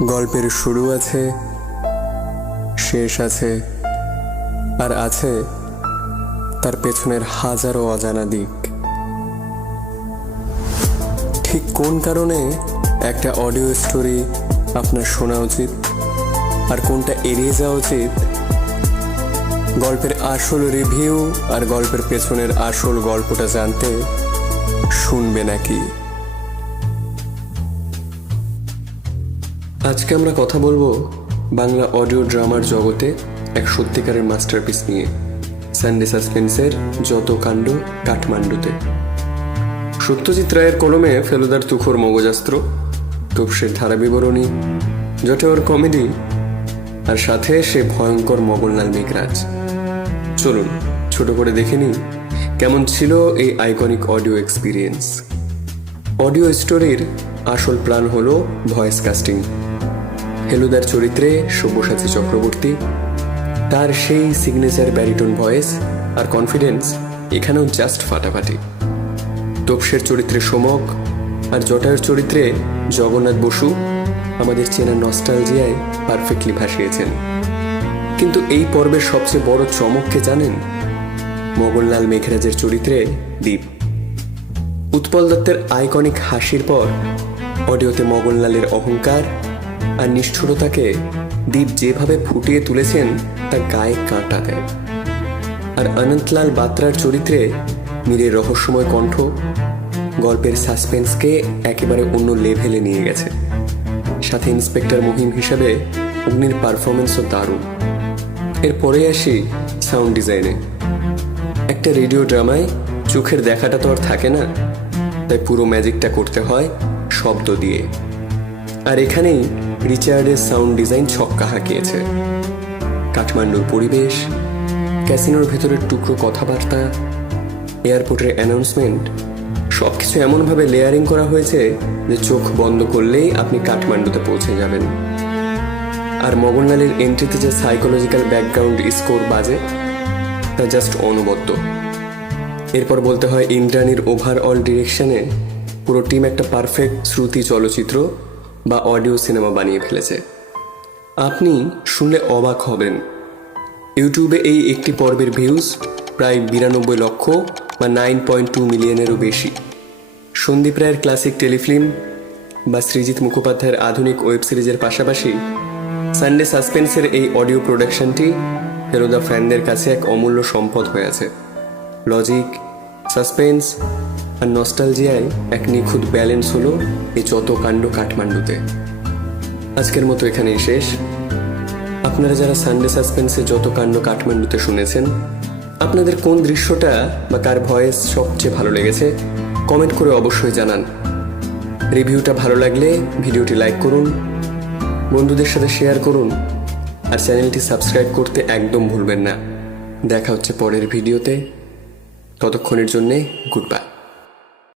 গল্পের শুরু আছে, শেষ আছে, আর আছে তার পেছনের হাজারো অজানা দিক। ঠিক কোন কারণে একটা অডিও স্টোরি আপনার শোনা উচিত আর কোনটা এড়িয়ে যাওয়া উচিত, গল্পের আসল রিভিউ আর গল্পের পেছনের আসল গল্পটা জানতে শুনবে নাকি? আজকে আমরা কথা বলবো বাংলা অডিও ড্রামার জগতে এক সত্যিকারের মাস্টারপিস নিয়ে, সানডে সাসপেন্সের যত কাণ্ড কাঠমান্ডুতে। সত্যজিৎ রায়ের কলমে ফেলুদার তুখোর মগজাস্ত্র, তোপসের ধারা বিবরণী, জটেওর কমেডি, আর সাথে সে ভয়ঙ্কর মোগললাল মেঘরাজ। চলুন ছোট করে দেখে নিই কেমন ছিল এই আইকনিক অডিও এক্সপিরিয়েন্স। অডিও স্টোরির আসল প্রাণ হলো ভয়েস কাস্টিং। ফেলুদার চরিত্রে সব্যসাচী চক্রবর্তী, তার সেই সিগনেচার ব্যারিটোন ভয়েস আর কনফিডেন্স এখানেও জাস্ট ফাটাফাটি। তোপসের চরিত্রে সোমক আর জটায়ুর চরিত্রে জগন্নাথ বসু আমাদের চেনা নস্টালজিয়ায় পারফেক্টলি ভাসিয়েছেন। কিন্তু এই পর্বের সবচেয়ে বড় চমককে জানেন? মোগললাল মেঘরাজের চরিত্রে দীপ। উৎপল দত্তের আইকনিক হাসির পর অডিওতে মোগললালের অহংকার আর নিষ্ঠুরতাকে দীপ যেভাবে ফুটিয়ে তুলেছেন তা গায়ে কাঁটা দেয়। আর অনন্তলাল বাত্রার চরিত্রে মীরের রহস্যময় কণ্ঠ গল্পের সাসপেন্সকে একেবারে অন্য লেভেলে নিয়ে গেছে। সাথে ইন্সপেক্টর মহিম হিসাবে অগ্নির পারফরমেন্সও দারুণ। এরপরে আসি সাউন্ড ডিজাইনে। একটা রেডিও ড্রামায় চোখের দেখাটা তো আর থাকে না, তাই পুরো ম্যাজিকটা করতে হয় শব্দ দিয়ে। আর এখানেই রিচার্ডের সাউন্ড ডিজাইন ছক্কা হাঁকিয়েছে। কাঠমান্ডুর পরিবেশ, ক্যাসিনোর ভেতরের টুকরো কথাবার্তা, এয়ারপোর্টের অ্যানাউন্সমেন্ট, সবকিছু এমনভাবে লেয়ারিং করা হয়েছে যে চোখ বন্ধ করলেই আপনি কাঠমান্ডুতে পৌঁছে যাবেন। আর মোগললালের এন্ট্রিতে যে সাইকোলজিক্যাল ব্যাকগ্রাউন্ড স্কোর বাজে তা জাস্ট অনবদ্য। এরপর বলতে হয় ইন্দ্রাণীর ওভারঅল ডিরেকশনে পুরো টিম একটা পারফেক্ট শ্রুতি চলচ্চিত্র বা অডিও সিনেমা বানিয়ে ফেলেছে। আপনি শুনলে অবাক হবেন। ইউটিউবে এই একটি পর্বের ভিউজ প্রায় 92 লক্ষ বা 9.2 মিলিয়নেরও বেশি। সন্দীপ রায়ের ক্লাসিক টেলিফিল্ম বা সৃজিত মুখোপাধ্যায়ের আধুনিক ওয়েব সিরিজের পাশাপাশি সানডে সাসপেন্সের এই অডিও প্রোডাকশনটি ফেলুদা ফ্যানদের কাছে এক অমূল্য সম্পদ হয়ে আছে। লজিক, সাসপেন্স আর নস্টালজিয়ায় এক নিখুঁত ব্যালেন্স হলো এই যত কাণ্ড কাঠমান্ডুতে। আজকের মতো এখানেই শেষ। আপনারা যারা সানডে সাসপেন্সে যত কাণ্ড কাঠমান্ডুতে শুনেছেন, আপনাদের কোন দৃশ্যটা বা কার ভয়েস সবচেয়ে ভালো লেগেছে কমেন্ট করে অবশ্যই জানান। রিভিউটা ভালো লাগলে ভিডিওটি লাইক করুন, বন্ধুদের সাথে শেয়ার করুন, আর চ্যানেলটি সাবস্ক্রাইব করতে একদম ভুলবেন না। দেখা হচ্ছে পরের ভিডিওতে। ততক্ষণের জন্যে গুড বাই।